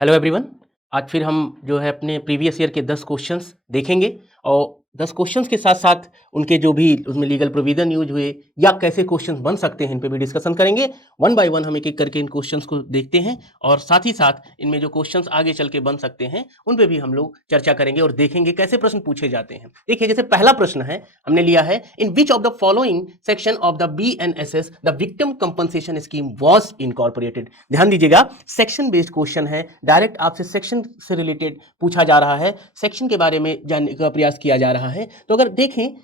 Hello everyone. आज फिर हम जो है अपने प्रीवियस ईयर के 10 क्वेश्चंस देखेंगे और 10 क्वेश्चंस के साथ साथ उनके जो भी उसमें लीगल प्रोविजन यूज हुए या कैसे क्वेश्चंस बन सकते हैं इन पे भी डिस्कशन करेंगे। वन बाय वन हम एक एक करके इन क्वेश्चंस को देखते हैं और साथ ही साथ इनमें जो क्वेश्चंस आगे चल के बन सकते हैं उन पे भी हम लोग चर्चा करेंगे और देखेंगे कैसे प्रश्न पूछे जाते हैं। देखिए, जैसे पहला प्रश्न है, हमने लिया है in which of the following section of the BNSS the victim compensation scheme was incorporated. ध्यान दीजिएगा, सेक्शन बेस्ड क्वेश्चन है, डायरेक्ट आपसे सेक्शन से रिलेटेड पूछा जा रहा है, सेक्शन के बारे में जानने का प्रयास किया जा रहा है। तो अगर देखें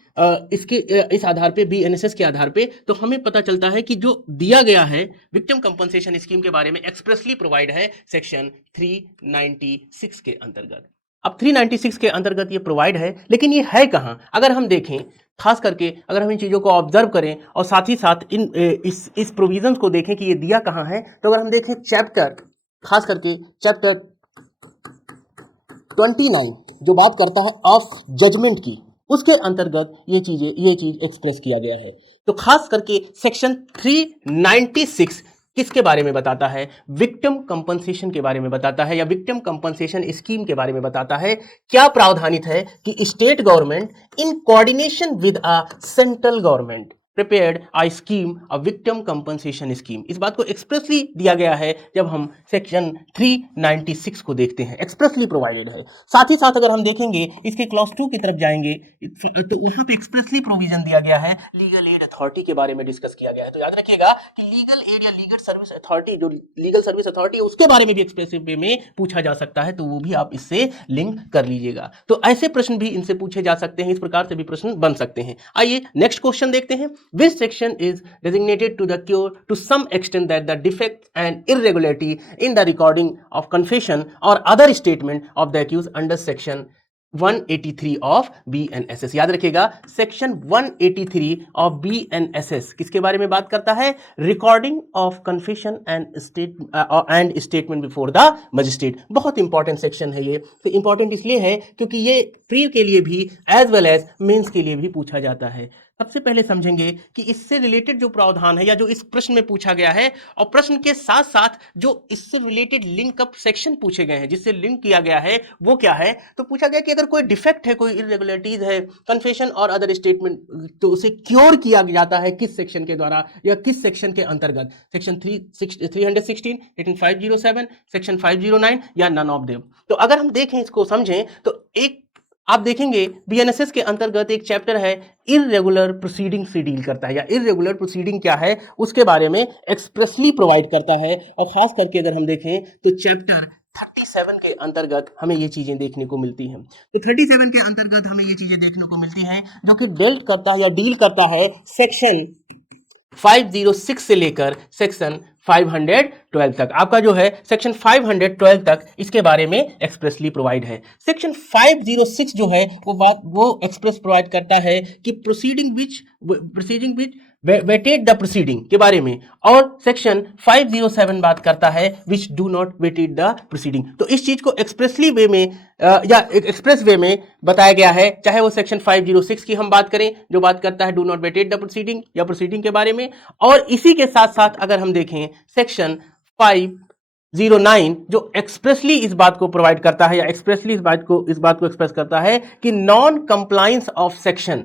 इसके इस आधार पे BNSS के आधार पे तो हमें पता चलता है कि जो दिया गया है विक्टिम कंपनसेशन स्कीम के बारे में एक्सप्रेसली प्रोवाइड है सेक्शन 396 के अंतर्गत। अब 396 के अंतर्गत ये प्रोवाइड है, लेकिन ये है कहां? अगर हम देखें, खास करके अगर हम इन चीज़ों को ऑब्जर्व करें और साथ ही साथ इस प्रोविजंस को देखें कि ये दिया कहां है, तो अगर हम देखें चैप्टर, खास करके चैप्टर 29 जो बात करता है ऑफ जजमेंट की, उसके अंतर्गत ये चीज एक्सप्रेस किया गया है। तो खास करके सेक्शन 396 किसके बारे में बताता है? विक्टिम कंपनसेशन के बारे में बताता है या विक्टिम कंपनसेशन स्कीम के बारे में बताता है। क्या प्रावधानित है कि state government in coordination with a central government prepared a scheme a victim compensation scheme. इस बात को एक्सप्रेसली दिया गया है जब हम सेक्शन 396 को देखते हैं, एक्सप्रेसली प्रोवाइडेड है। साथ ही साथ अगर हम देखेंगे इसके क्लॉज 2 की तरफ जाएंगे तो वहां पे एक्सप्रेसली प्रोविजन दिया गया है, लीगल एड अथॉरिटी के बारे में डिस्कस किया गया है। तो याद रखिएगा कि लीगल एड या लीगल सर्विस अथॉरिटी, जो लीगल सर्विस अथॉरिटी है, उसके बारे में भी एक्सप्रेसिव वे में पूछा जा सकता है, तो वो भी आप इससे लिंक कर लीजिएगा। तो ऐसे प्रश्न भी इनसे पूछे जा सकते हैं, इस प्रकार से भी प्रश्न बन सकते हैं। आइए नेक्स्ट क्वेश्चन देखते हैं। Which section is designated to the cure to some extent that the defect and irregularity in the recording of confession or other statement of the accused under section 183 of BNSS। याद रखिएगा, section 183 of BNSS किसके बारे में बात करता है? Recording of confession and statement before the magistrate. बहुत important section है ये। तो इंपॉर्टेंट इसलिए है क्योंकि ये प्री के लिए भी एज वेल एज मेंस के लिए भी पूछा जाता है। सबसे पहले समझेंगे कि इससे रिलेटेड जो प्रावधान है या जो इस प्रश्न में पूछा गया है, और प्रश्न के साथ साथ जो इससे रिलेटेड लिंक अप सेक्शन पूछे गए हैं, जिससे लिंक किया गया है, वो क्या है? तो पूछा गया कि अगर कोई डिफेक्ट है, कोई इरेगुलरिटीज है, कन्फेशन और अदर स्टेटमेंट, तो उसे क्योर किया जाता है किस सेक्शन के द्वारा या किस सेक्शन के अंतर्गत? सेक्शन 316, 507, सेक्शन 509 या नन ऑफ देम। तो अगर हम देखें, इसको समझें, तो एक आप देखेंगे BNSS के अंतर्गत एक चैप्टर है इररेगुलर प्रोसीडिंग से डील करता है, या इररेगुलर प्रोसीडिंग क्या है उसके बारे में एक्सप्रेसली प्रोवाइड करता है। और खास करके अगर हम देखें तो चैप्टर 37 के अंतर्गत हमें ये चीजें देखने को मिलती हैं। तो 37 के अंतर्गत हमें ये चीजें देखने को मिलती हैं जो कि डील करता है या डील करता है सेक्शन 506 से लेकर सेक्शन 512 तक। आपका जो है सेक्शन 512 तक इसके बारे में एक्सप्रेसली प्रोवाइड है। सेक्शन 506 जो है वो एक्सप्रेस प्रोवाइड करता है कि proceeding which weighted the proceeding के बारे में, और सेक्शन 507 बात करता है which do not weighted the proceeding. तो इस चीज को एक्सप्रेसली वे में या एक्सप्रेस वे में बताया गया है, चाहे वो सेक्शन 506 की हम बात करें जो बात करता है do not weighted the proceeding या प्रोसीडिंग के बारे में, और इसी के साथ साथ अगर हम देखें सेक्शन 509 जो एक्सप्रेसली इस बात को प्रोवाइड करता है या एक्सप्रेसली इस बात को एक्सप्रेस करता है कि नॉन कंप्लायंस ऑफ सेक्शन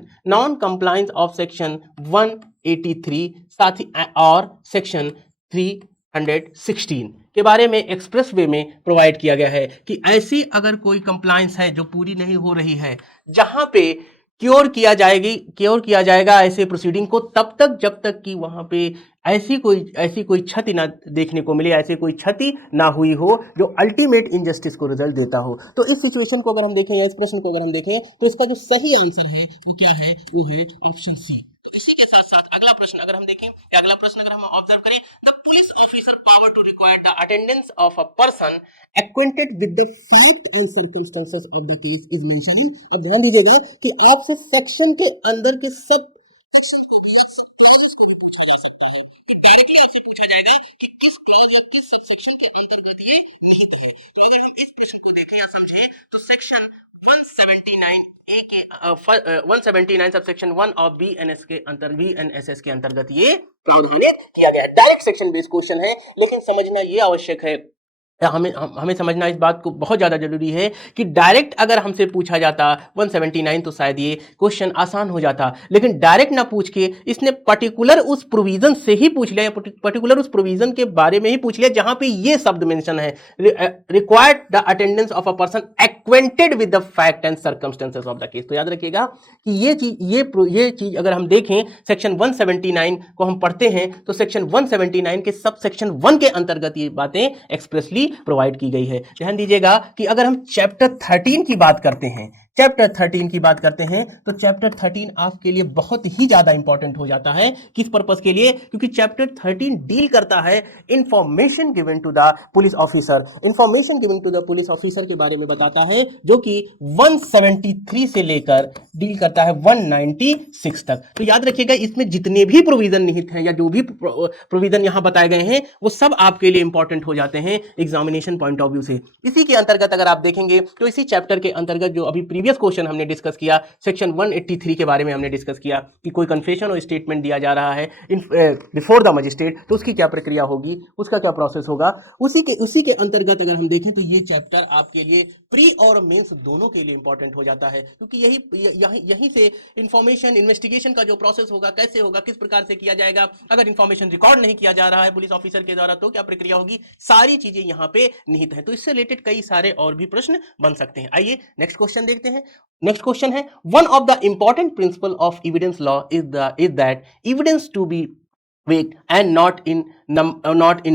183 साथ ही और सेक्शन 316 के बारे में एक्सप्रेस वे में प्रोवाइड किया गया है कि ऐसी अगर कोई कंप्लायंस है जो पूरी नहीं हो रही है, जहां पे क्योर किया जाएगा ऐसे प्रोसीडिंग को तब तक जब तक कि वहां पे ऐसी कोई क्षति ना देखने को मिले, ऐसी कोई क्षति ना हुई हो जो अल्टीमेट इनजस्टिस को रिजल्ट देता हो। तो इस सिचुएशन को अगर हम देखें या इस प्रश्न को अगर हम देखें तो इसका जो सही आंसर है वो क्या है? वो है ऑप्शन सी। तो इसी के साथ साथ अगला प्रश्न अगर हम देखें या अगला प्रश्न अगर हम ऑब्जर्व करें, the police officer power to require the attendance of a person acquainted with the fact and circumstances of the case is mentioned। अब ध्यान दीजिएगा कि आपसे सेक्शन के अंदर के सब डायरेक्टली ऐसे पूछा जाएगा कि किस क्लॉज ऑफ किस सबसेक्शन के अंतर्गत ये मिलती है। तो अगर हम इस प्रश्न को देखें या समझें तो सेक्शन 179 सबसेक्शन 1 ऑफ BNSS के अंतर्गत ये प्रावधानित किया गया है। डायरेक्ट सेक्शन बेस्ड क्वेश्चन है, लेकिन समझना ये आवश्यक है हमें समझना इस बात को बहुत ज़्यादा जरूरी है कि डायरेक्ट अगर हमसे पूछा जाता 179 तो शायद ये क्वेश्चन आसान हो जाता, लेकिन डायरेक्ट ना पूछ के इसने पर्टिकुलर उस प्रोविजन से ही पूछ लिया, पर्टिकुलर उस प्रोविजन के बारे में ही पूछ लिया जहां पे ये शब्द मेंशन है, required the attendance of a person acquainted with the fact and circumstances of the case. तो याद रखिएगा कि ये चीज अगर हम देखें सेक्शन 179 को हम पढ़ते हैं तो सेक्शन 179 के सब सेक्शन 1 के अंतर्गत ये बातें एक्सप्रेसली प्रोवाइड की गई है। ध्यान दीजिएगा कि अगर हम चैप्टर 13 की बात करते हैं, चैप्टर 13 की बात करते हैं तो चैप्टर 13 आपके लिए बहुत ही ज्यादा इंपॉर्टेंट हो जाता है। किस पर्पस के लिए? क्योंकि चैप्टर 13 डील करता है information given to the police officer, information given to the police officer के बारे में बताता है, जो कि 173 से लेकर डील करता है 196 तक। तो याद रखिएगा इसमें जितने भी प्रोविजन निहित हैं या जो भी प्रोविजन यहां बताए गए हैं वो सब आपके लिए इंपॉर्टेंट हो जाते हैं एग्जामिनेशन पॉइंट ऑफ व्यू से। इसी के अंतर्गत अगर आप देखेंगे तो इसी चैप्टर के अंतर्गत जो अभी प्रीवियस क्वेश्चन हमने डिस्कस किया, सेक्शन 183 के बारे में हमने डिस्कस किया कि कोई कन्फेशन और स्टेटमेंट दिया जा रहा है बिफोर द मजिस्ट्रेट, तो उसकी क्या प्रक्रिया होगी, उसका क्या प्रोसेस होगा, उसी के अंतर्गत अगर हम देखें तो ये चैप्टर आपके लिए प्री और मेंस दोनों के लिए इंपॉर्टेंट हो जाता है, क्योंकि यहीं से इंफॉर्मेशन इन्वेस्टिगेशन का जो प्रोसेस होगा, कैसे होगा, किस प्रकार से किया जाएगा, अगर इंफॉर्मेशन रिकॉर्ड नहीं किया जा रहा है पुलिस ऑफिसर के द्वारा तो क्या प्रक्रिया होगी, सारी चीजें यहां पे निहित है। तो इससे रिलेटेड कई सारे और भी प्रश्न बन सकते हैं। आइए नेक्स्ट क्वेश्चन देखते हैं। नेक्स्ट क्वेश्चन है, one of the important principle of evidence law is that evidence to be weak and not in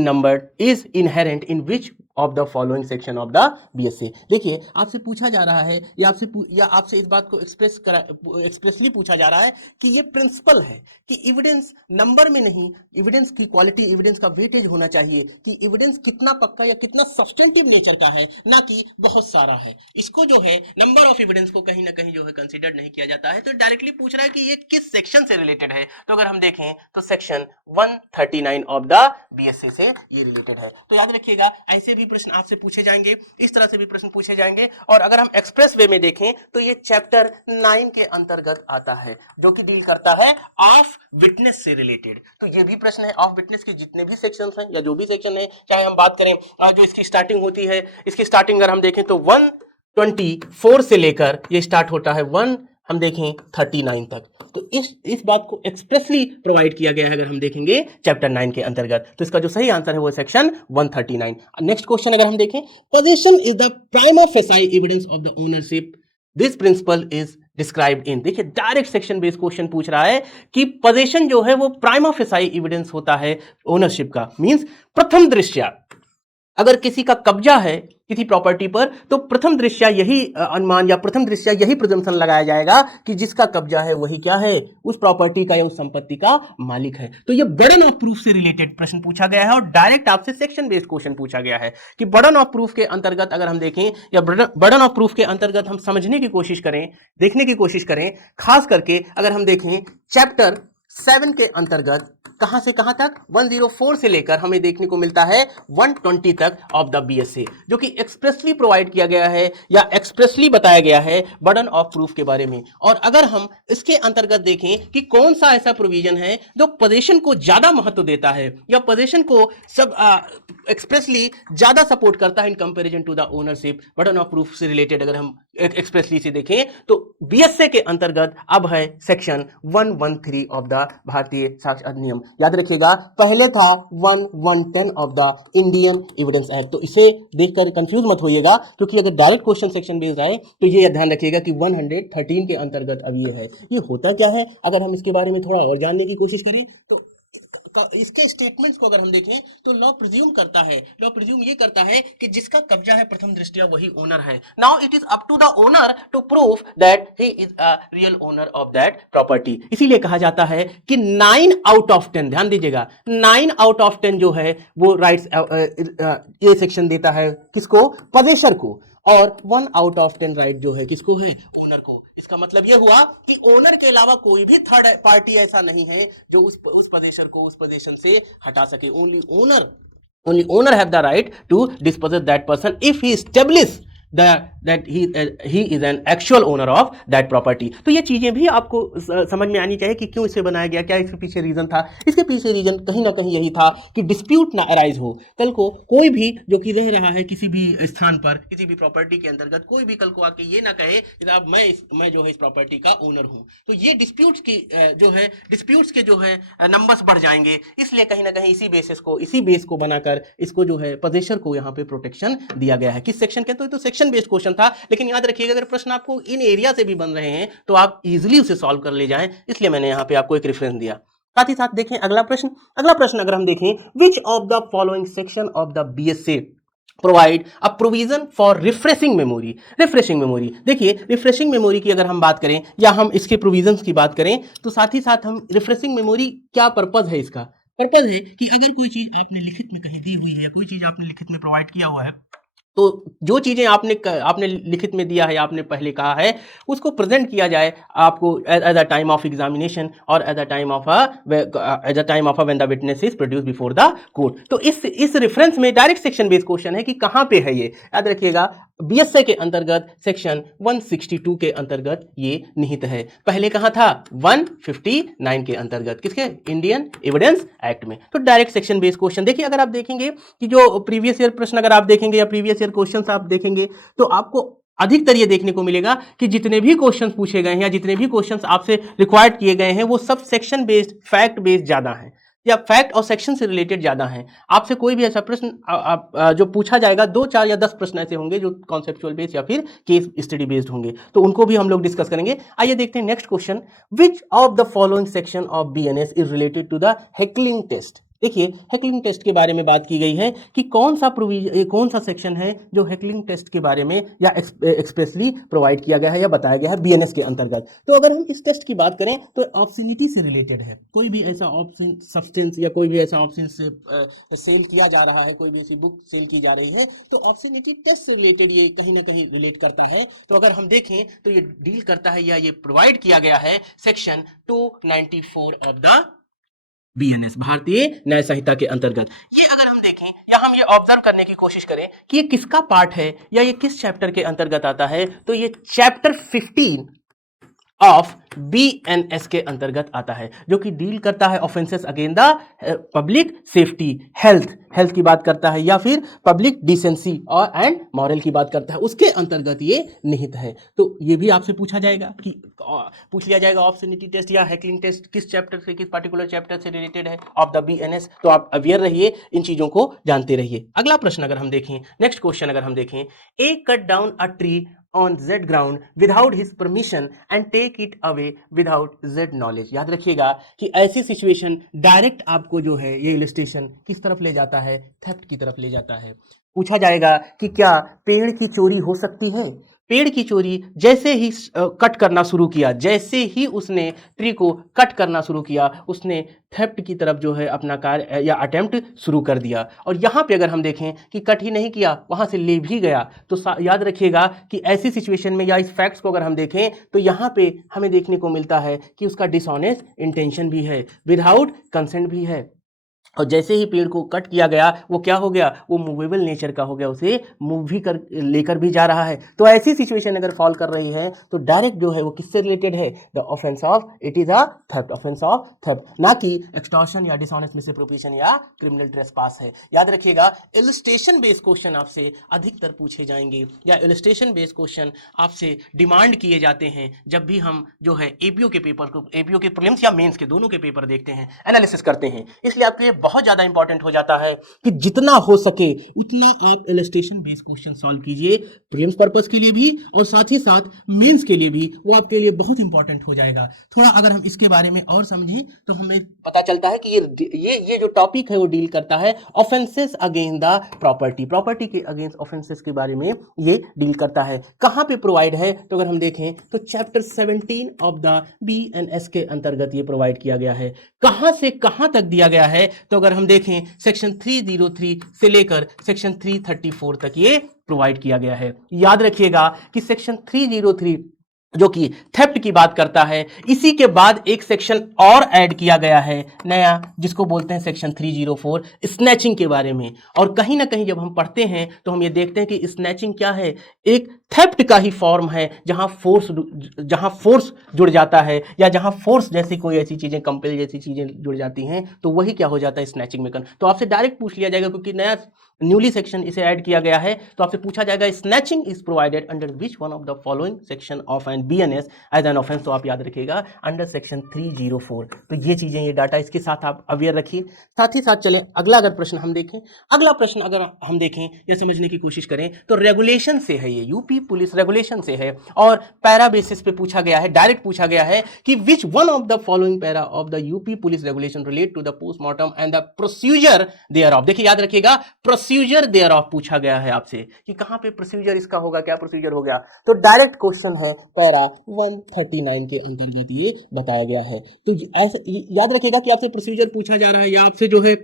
numbered is inherent in which of the following section of the BSA। देखिए आपसे पूछा जा रहा है या आपसे इस बात को एक्सप्रेसली पूछा जा रहा है कि ये प्रिंसिपल है कि एविडेंस नंबर में नहीं, एविडेंस की क्वालिटी, एविडेंस का वेटेज होना चाहिए कि एविडेंस कितना पक्का या कितना सब्सटेंटिव नेचर का है, ना कि बहुत सारा है। इसको जो है नंबर ऑफ एविडेंस को कहीं ना कहीं जो है कंसीडर नहीं किया जाता है। तो डायरेक्टली पूछ रहा है कि ये किस सेक्शन से रिलेटेड है, तो अगर हम देखें तो सेक्शन 139 ऑफ द बीएसए से ये रिलेटेड है। तो याद रखिएगा ऐसे भी प्रश्न आपसे पूछे जाएंगे, इस तरह से भी प्रश्न पूछे जाएंगे। और अगर हम एक्सप्रेस वे में देखें तो ये चैप्टर 9 के अंतर्गत आता है, जो कि डील करता है ऑफ विटनेस से रिलेटेड। तो ये भी प्रश्न है ऑफ विटनेस के जितने भी सेक्शंस हैं या जो भी सेक्शन है, चाहे हम बात करें जो इसकी स्टार्टिंग होती है, इसकी स्टार्टिंग अगर हम देखें तो 124 से लेकर ये स्टार्ट होता है हम देखें 39 तक। तो इस बात को एक्सप्रेसली प्रोवाइड किया गया है अगर हम देखेंगे चैप्टर 9 के अंतर्गत। तो इसका जो सही आंसर है वो सेक्शन 139। नेक्स्ट क्वेश्चन अगर हम देखें, position is the prima facie evidence of the ownership, this principle is described in. देखिए डायरेक्ट सेक्शन बेस्ड क्वेश्चन पूछ रहा है कि पोजीशन जो है वो प्राइमा फेसाई एविडेंस होता है ओनरशिप का। मींस प्रथम दृष्टया अगर किसी का कब्जा है किसी प्रॉपर्टी पर तो प्रथम दृष्टया यही अनुमान या प्रथम दृष्टया यही प्रिजम्पशन लगाया जाएगा कि जिसका कब्जा है वही क्या है, उस प्रॉपर्टी का या उस संपत्ति का मालिक है। तो ये बर्डन ऑफ प्रूफ से रिलेटेड प्रश्न पूछा गया है और डायरेक्ट आपसे सेक्शन बेस्ड क्वेश्चन पूछा गया है कि बर्डन ऑफ प्रूफ के अंतर्गत अगर हम देखें या बर्डन ऑफ प्रूफ के अंतर्गत हम समझने की कोशिश करें, देखने की कोशिश करें, खास करके अगर हम देखें चैप्टर 7 के अंतर्गत कहां से कहां तक 104 से लेकर हमें देखने को मिलता है 120 तक ऑफ द बीएसए, जो कि एक्सप्रेसली प्रोवाइड किया गया है या एक्सप्रेसली बताया गया है बर्डन ऑफ प्रूफ के बारे में। और अगर हम इसके अंतर्गत देखें कि कौन सा ऐसा प्रोविजन है जो पोजीशन को ज्यादा महत्व देता है या पोजीशन को सब एक्सप्रेसली ज्यादा सपोर्ट करता है in comparison to the ownership, burden of proof से रिलेटेड अगर हम एक्सप्रेसली से देखें तो बीएसए के अंतर्गत अब है सेक्शन 113 ऑफ द भारतीय साक्ष्य अधिनियम। याद रखिएगा पहले था 110 of the Indian evidence act. तो इसे देखकर कंफ्यूज मत होइएगा, क्योंकि अगर डायरेक्ट क्वेश्चन सेक्शन बेस्ड आए तो ये ध्यान रखिएगा कि 113 के अंतर्गत अब ये है। ये होता क्या है अगर हम इसके बारे में थोड़ा और जानने की कोशिश करें तो इसके स्टेटमेंट्स को अगर हम देखें तो लॉ प्रिज्यूम करता है, लॉ प्रिज्यूम ये करता है कि जिसका कब्जा है प्रथम दृष्टया वही ओनर है। Now it is up to the owner to prove that he is a real owner of that property. इसीलिए कहा जाता है कि 9 आउट ऑफ 10, ध्यान दीजिएगा 9 आउट ऑफ 10 जो है वो राइट्स ये सेक्शन देता है किसको, पजेशर को, और 1 आउट ऑफ 10 राइट जो है किसको है, ओनर को। इसका मतलब यह हुआ कि ओनर के अलावा कोई भी थर्ड पार्टी ऐसा नहीं है जो उस पोजीशन को उस पोजीशन से हटा सके। Only owner have the right to dispossess that person if he establish that he is an actual owner of that property। तो ये चीजें भी आपको समझ में आनी चाहिए कि क्यों इसे बनाया गया, क्या इसके पीछे रीजन था। इसके पीछे रीजन कहीं ना कहीं यही था कि डिस्प्यूट ना अराइज हो। कल को कोई भी जो कि रह रहा है किसी भी स्थान पर, किसी भी प्रॉपर्टी के अंतर्गत, कोई भी कल को आके ये ना कहे कि अब मैं जो है इस प्रॉपर्टी का ओनर हूं, तो ये डिस्प्यूट्स की जो है डिस्प्यूट्स के जो है नंबर्स बढ़ जाएंगे। इसलिए कहीं ना कहीं इसी बेस को बनाकर इसको जो है पोजेसर को यहाँ पे प्रोटेक्शन दिया गया है। किस सेक्शन के? तो सेक्शन बेस्ड क्वेश्चन था, लेकिन याद रखिएगा अगर प्रश्न आपको इन एरिया से भी बन रहे हैं तो आप इजीली उसे सॉल्व कर ले जाएं, इसलिए मैंने यहाँ पे आपको एक रेफरेंस दिया। साथ ही साथ देखें अगला प्रश्न अगर हम देखें, विच of the following section of the BSA provide a provision for refreshing memory. Refreshing memory, देखिए रिफ्रेशिंग मेमोरी की अगर हम बात करें या हम इसके प्रोविजंस की बात करें, तो साथ ही साथ हम रिफ्रेशिंग मेमोरी क्या पर्पज है, इसका पर्पज है कि अगर कोई चीज आपने लिखित में कहीं दी हुई है, कोई चीज आपने लिखित में प्रोवाइड किया हुआ है, तो जो चीजें आपने लिखित में दिया है, आपने पहले कहा है, उसको प्रेजेंट किया जाए आपको at the time of examination और at the time of when the witness is produce before the court. तो इस रेफरेंस में डायरेक्ट सेक्शन बेस्ड क्वेश्चन है कि कहां पे है ये, याद रखिएगा बीएसए के अंतर्गत सेक्शन 162 के अंतर्गत ये निहित है। पहले कहां था? 159 के अंतर्गत, किसके? इंडियन एविडेंस एक्ट में। तो डायरेक्ट सेक्शन बेस्ड क्वेश्चन देखिए, अगर आप देखेंगे कि जो प्रीवियस ईयर प्रश्न अगर आप देखेंगे या प्रीवियस ईयर क्वेश्चन आप देखेंगे, तो आपको अधिकतर ये देखने को मिलेगा कि जितने भी क्वेश्चंस पूछे गए हैं या जितने भी क्वेश्चंस आपसे रिक्वायर्ड किए गए हैं, वो sub section based, fact based ज्यादा हैं या फैक्ट और सेक्शन से रिलेटेड ज्यादा हैं। आपसे कोई भी ऐसा प्रश्न जो पूछा जाएगा, 2, 4 या 10 प्रश्न ऐसे होंगे जो कॉन्सेप्चुअल बेस्ड या फिर केस स्टडी बेस्ड होंगे, तो उनको भी हम लोग डिस्कस करेंगे। आइए देखते हैं next question, which of the following section of BNS is related to the heckling test. देखिए हेकलिंग टेस्ट के बारे में बात की गई है कि कौन सा सेक्शन है जो हेकलिंग टेस्ट के बारे में या एक्सप्रेसली प्रोवाइड किया गया है या बताया गया है बीएनएस के अंतर्गत। तो अगर हम इस टेस्ट की बात करें तो ऑब्स्सिनिटी से रिलेटेड है। कोई भी ऐसा ऑप्शन सब्सटेंस या कोई भी ऐसा ऑप्शन से सेल किया जा रहा है, कोई भी ऐसी बुक सेल की जा रही है, तो ऑब्स्सिनिटी टेस्ट से रिलेटेड ये कहीं ना कहीं रिलेट करता है। तो अगर हम देखें तो ये डील करता है या ये प्रोवाइड किया गया है सेक्शन 294 ऑफ द बीएनएस, भारतीय न्याय संहिता के अंतर्गत। ये अगर हम देखें या हम ये ऑब्जर्व करने की कोशिश करें कि ये किसका पार्ट है या ये किस चैप्टर के अंतर्गत आता है, तो ये चैप्टर 15 ऑफ बीएनएस के अंतर्गत आता है, जो कि डील करता है offences against the public safety, health की बात करता है या फिर पब्लिक डिसेंसी और एंड मॉरल की बात करता है, उसके अंतर्गत ये निहित है। तो ये भी आपसे पूछ लिया जाएगा ऑब्स्सिनिटी टेस्ट या हेकलिंग टेस्ट किस चैप्टर से, किस पर्टिकुलर चैप्टर से रिलेटेड है ऑफ द बीएनएस। तो आप अवेयर रहिए, इन चीजों को जानते रहिए। अगला प्रश्न अगर हम देखें, नेक्स्ट क्वेश्चन अगर हम देखें, ए कट डाउन अ ट्री on Z ground without his permission and take it away without Z knowledge। याद रखिएगा कि ऐसी सिचुएशन डायरेक्ट आपको जो है ये इलस्ट्रेशन किस तरफ ले जाता है? थेफ्ट की तरफ ले जाता है। पूछा जाएगा कि क्या पेड़ की चोरी हो सकती है? पेड़ की चोरी जैसे ही कट करना शुरू किया, जैसे ही उसने ट्री को कट करना शुरू किया, उसने थेफ्ट की तरफ जो है अपना कार्य या अटेम्प्ट शुरू कर दिया। और यहाँ पे अगर हम देखें कि कट ही नहीं किया, वहाँ से ले भी गया, तो याद रखिएगा कि ऐसी सिचुएशन में या इस फैक्ट्स को अगर हम देखें तो यहाँ पे हमें देखने को मिलता है कि उसका डिसऑनेस्ट इंटेंशन भी है, विदाउट कंसेंट भी है। और जैसे ही पेड़ को कट किया गया, वो क्या हो गया? वो मूवेबल नेचर का हो गया, उसे मूव भी कर लेकर भी जा रहा है। तो ऐसी सिचुएशन अगर फॉल कर रही है तो डायरेक्ट जो है वो किससे रिलेटेड है? The offence of, it is a theft, offence of theft, ना कि एक्सटॉर्शन या डिसऑनेस्ट मिसअप्रोप्रिएशन या क्रिमिनल ट्रेसपास है। याद रखिएगा इलस्ट्रेशन बेस्ड क्वेश्चन आपसे अधिकतर पूछे जाएंगे या इलस्ट्रेशन बेस्ड क्वेश्चन आपसे डिमांड किए जाते हैं जब भी हम जो है एपीओ के पेपर को, एपीओ के प्रीलिम्स या मेंस के दोनों के पेपर देखते हैं, एनालिसिस करते हैं। इसलिए आपके लिए बहुत ज्यादा इंपॉर्टेंट हो जाता है कि जितना हो सके उतना आप इलस्ट्रेशन बेस्ड क्वेश्चन सॉल्व कीजिए, प्रीलिम्स पर्पस के लिए भी और साथ ही साथ मेंस के लिए भी, वो आपके लिए बहुत इंपॉर्टेंट हो जाएगा। थोड़ा अगर हम इसके बारे में और समझें तो हमें पता चलता है कि ये जो टॉपिक है वो डील करता है ऑफेंसेस अगेंस्ट द प्रॉपर्टी के अगेंस्ट ऑफेंसेस के बारे में ये डील करता है। कहां पे प्रोवाइड है? तो अगर हम देखें तो चैप्टर 17 ऑफ द बीएनएस के अंतर्गत ये प्रोवाइड किया गया है। कहां से कहां तक दिया गया है? तो अगर हम देखें सेक्शन 303 से लेकर सेक्शन 334 तक ये प्रोवाइड किया गया है। याद रखिएगा कि सेक्शन 303 जो कि थेफ्ट की बात करता है। इसी के बाद एक सेक्शन और ऐड किया गया है नया, जिसको बोलते हैं सेक्शन 304 स्नैचिंग के बारे में। और कहीं ना कहीं जब हम पढ़ते हैं तो हम ये देखते हैं कि स्नैचिंग क्या है, एक थेफ्ट का ही फॉर्म है, जहां फोर्स जुड़ जाता है, या जहां फोर्स जैसी कोई ऐसी चीजें, कंपेल जैसी चीजें जुड़ जाती हैं, तो वही क्या हो जाता है, स्नैचिंग में। तो आपसे डायरेक्ट पूछ लिया जाएगा, क्योंकि नया न्यूली सेक्शन इसे ऐड किया गया है, तो आपसे पूछा जाएगा snatching is provided under which one of the following section of an BNS as an offence. तो आप याद रखिएगा अंडर सेक्शन 304। तो ये चीजें, ये डाटा इसके साथ आप अवेयर रखिए। साथ ही साथ चले अगला अगर प्रश्न हम देखें, अगला प्रश्न अगर हम देखें या समझने की कोशिश करें, तो रेगुलेशन से है, ये यूपी पुलिस रेगुलेशन से है, और पैरा बेसिस पे पूछा गया है, डायरेक्ट पूछा गया है कि which one of the following para of the UP police regulation relate to the postmortem and the procedure thereof. देखिए याद रखिएगा, प्रोसीजर देयर ऑफ पूछा गया है आपसे कि कहां पे प्रोसीजर इसका होगा, क्या प्रोसीजर हो गया। तो डायरेक्ट क्वेश्चन है, पैरा 139 के अंतर्गत ये बताया गया है। तो ऐसे याद रखिएगा कि आपसे प्रोसीजर पूछा जा रहा है या आपसे जो है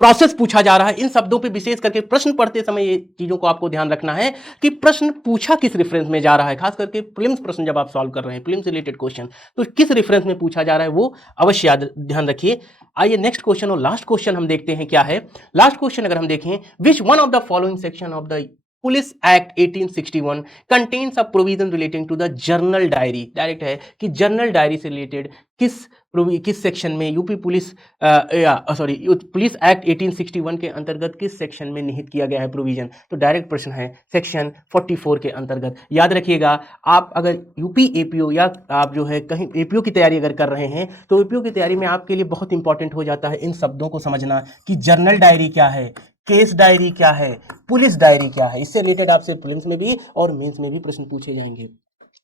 प्रोसेस पूछा जा रहा है। इन शब्दों पे विशेष करके प्रश्न पढ़ते समय ये चीजों को आपको ध्यान रखना है कि प्रश्न पूछा किस रेफरेंस में जा रहा है। खास करके प्रीलिम्स प्रश्न जब आप सॉल्व कर रहे हैं, प्रीलिम्स रिलेटेड क्वेश्चन, तो किस रेफरेंस में पूछा जा रहा है वो अवश्य याद ध्यान रखिए। आइए नेक्स्ट क्वेश्चन और लास्ट क्वेश्चन हम देखते हैं क्या है। लास्ट क्वेश्चन अगर हम देखें, which one of the following section of the police act 1861 contains a provision relating to the journal diary. Direct है कि जर्नल डायरी से रिलेटेड किस सेक्शन में यूपी पुलिस पुलिस एक्ट 1861 के अंतर्गत किस सेक्शन में निहित किया गया है प्रोविजन। तो डायरेक्ट प्रश्न है सेक्शन 44 के अंतर्गत। याद रखिएगा, आप अगर यूपी एपीओ या आप जो है कहीं एपीओ की तैयारी अगर कर रहे हैं, तो एपीओ की तैयारी में आपके लिए बहुत इंपॉर्टेंट हो जाता है इन शब्दों को समझना कि जर्नल डायरी क्या है, केस डायरी क्या है, पुलिस डायरी क्या है। इससे रिलेटेड आपसे प्रीलिम्स में भी और मेंस में भी प्रश्न पूछे जाएंगे।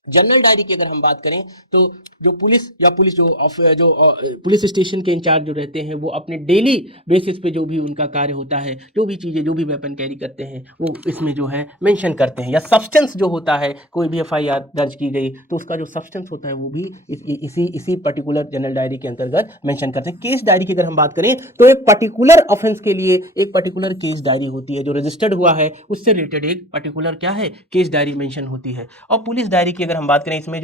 जनरल डायरी की अगर हम बात करें, तो जो पुलिस या पुलिस पुलिस स्टेशन के इंचार्ज जो रहते हैं, वो अपने डेली बेसिस पे जो भी उनका कार्य होता है, जो भी चीज़ें, जो भी वेपन कैरी करते हैं, वो इसमें जो है मेंशन करते हैं। या सब्सटेंस जो होता है, कोई भी एफआईआर दर्ज की गई तो उसका जो सब्सटेंस होता है वो भी इसी पर्टिकुलर जनरल डायरी के अंतर्गत मेंशन करते हैं। केस डायरी की अगर हम बात करें, तो एक पर्टिकुलर ऑफेंस के लिए एक पर्टिकुलर केस डायरी होती है, जो रजिस्टर्ड हुआ है उससे रिलेटेड एक पर्टिकुलर क्या है, केस डायरी मेंशन होती है। और पुलिस डायरी की अगर हम बात करें, इसमें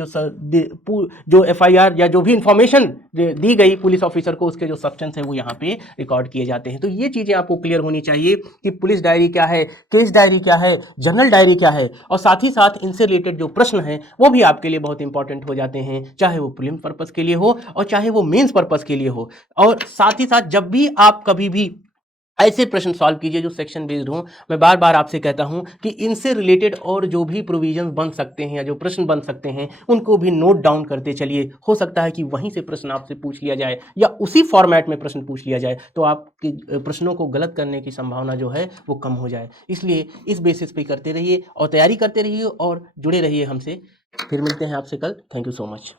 जो एफआईआर या जो भी इंफॉर्मेशन दी गई पुलिस ऑफिसर को, उसके जो सब्सटेंस है वो यहाँ पे रिकॉर्ड किए जाते हैं। तो ये चीजें आपको क्लियर होनी चाहिए कि पुलिस डायरी क्या है, केस डायरी क्या है, जनरल डायरी क्या है। और साथ ही साथ इनसे रिलेटेड जो प्रश्न है वो भी आपके लिए बहुत इंपॉर्टेंट हो जाते हैं, चाहे वो प्रीलिम्स पर्पस के लिए हो और चाहे वो मेंस पर्पस के लिए हो। और साथ ही साथ जब भी आप कभी भी ऐसे प्रश्न सॉल्व कीजिए जो सेक्शन बेस्ड हो, मैं बार बार आपसे कहता हूं कि इनसे रिलेटेड और जो भी प्रोविजन बन सकते हैं या जो प्रश्न बन सकते हैं, उनको भी नोट डाउन करते चलिए। हो सकता है कि वहीं से प्रश्न आपसे पूछ लिया जाए या उसी फॉर्मेट में प्रश्न पूछ लिया जाए, तो आपके प्रश्नों को गलत करने की संभावना जो है वो कम हो जाए। इसलिए इस बेसिस पे करते रहिए और तैयारी करते रहिए और जुड़े रहिए हमसे। फिर मिलते हैं आपसे कल। Thank you so much.